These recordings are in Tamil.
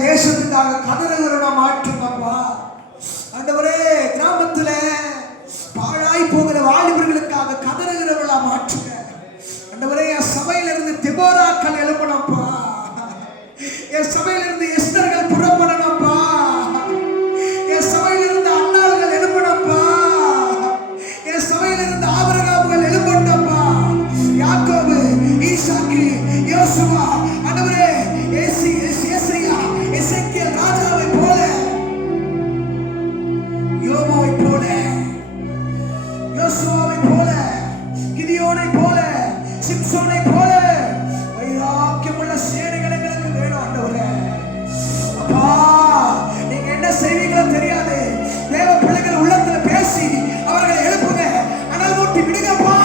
தேசத்துக்காக கதறுகிறவனா மாற்றுங்கப்பா. ஆண்டவரே, கிராமத்துல பாழாய் போகிற வாலிபர்களுக்காக கதறுகிறவளா மாற்றுங்க. ஆண்டவரே, என் சபையில இருந்து தெபோராக்கள் எழுப்பணும்ப்பா. என் சபையில இருந்து எஸ்தர்கள் புறப்படணும்ப்பா. என் சபையில இருந்து அன்னார்கள் எழுப்பணும்ப்பா. என் சபையில இருந்து ஆபிரகாம்கள் எழுப்பணும்ப்பா. யாக்கோபு, ஈசாக்கு, யோசுவா, ஆண்டவரே எசேக்கியேல் ராஜாவை போல, யோபுவை போல, யோசுவாவை போல, கிதியோனை போல, சிம்சோனை போல வைராக்கியமுள்ள சேனைகள் எங்களுக்கு வேணும் ஆண்டவரே. அப்பா, நீங்க என்ன செய்வீங்களோ தெரியாது. தேவ பிள்ளைகள் உள்ளத்துல பேசி அவர்களை எழுப்புங்க. அனல் மூட்டி விடுங்கப்பா.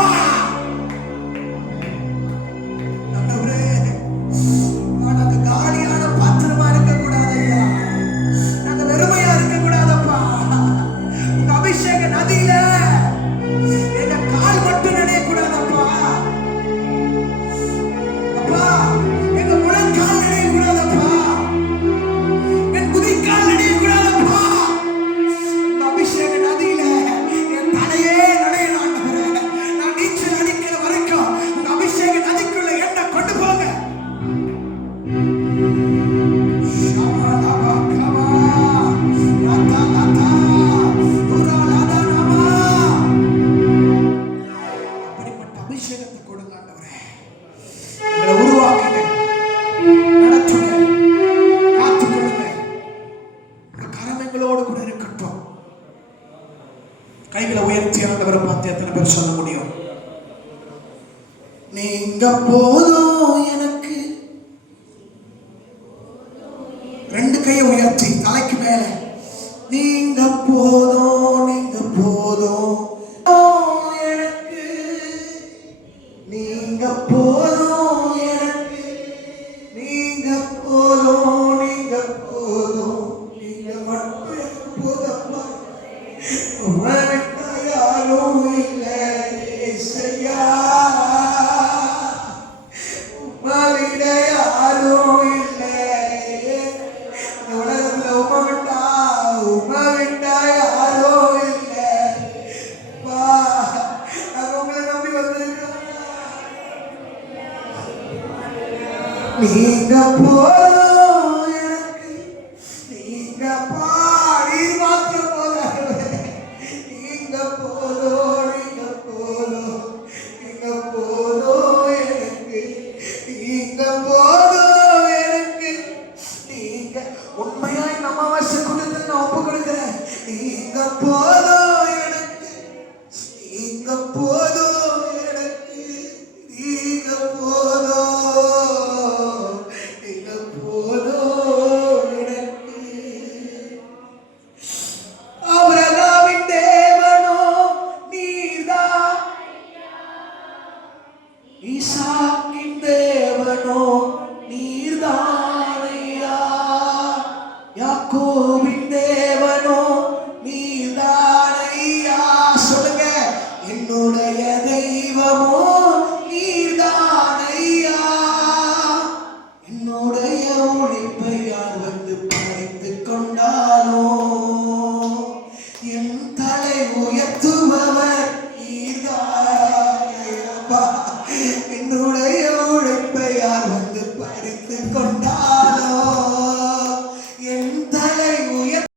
கைகளை உயர்த்தி ஆண்டவரை பார்த்து எத்தனை பேர் சொல்ல முடியும்? நீங்க போதும் எனக்கு. ரெண்டு கையை உயர்த்தி தலைக்கு மேல, நீங்க போதும், நீங்க போதும் எனக்கு, நீங்க போதும் எனக்கு, நீ நீங்க போதும் எனக்கு, நீங்க பாடி மாத்திரம் போதாது. நீங்க போதும், நீங்க போதும், நீங்க போதும் எனக்கு, நீங்க போதும் எனக்கு. நீங்க உண்மையாய் நம்ம வசம் கொடுத்து நான் ஒப்பு கொடுக்கிறேன். நீங்க போதும் எனக்கு, நீங்க போதும் எனக்கு, நீங்க போதும், நீங்க போதும் எனக்கு. ஆபிரகாமின் தேவனோ நீர்தான், ஈசாக்கின் தேவனோ நீர்தானையா, யாக்கோபின் தேவனோ நீர்தானையா. சொல்லுங்க, என்னுடைய தெய்வமோ நீர்தானையா. என்னுடைய உழைப்பை யார் வந்து பறித்துக் கொண்டானோ, என் தலை உயர்த்துபவர் நீர்தானையா. என்னுடைய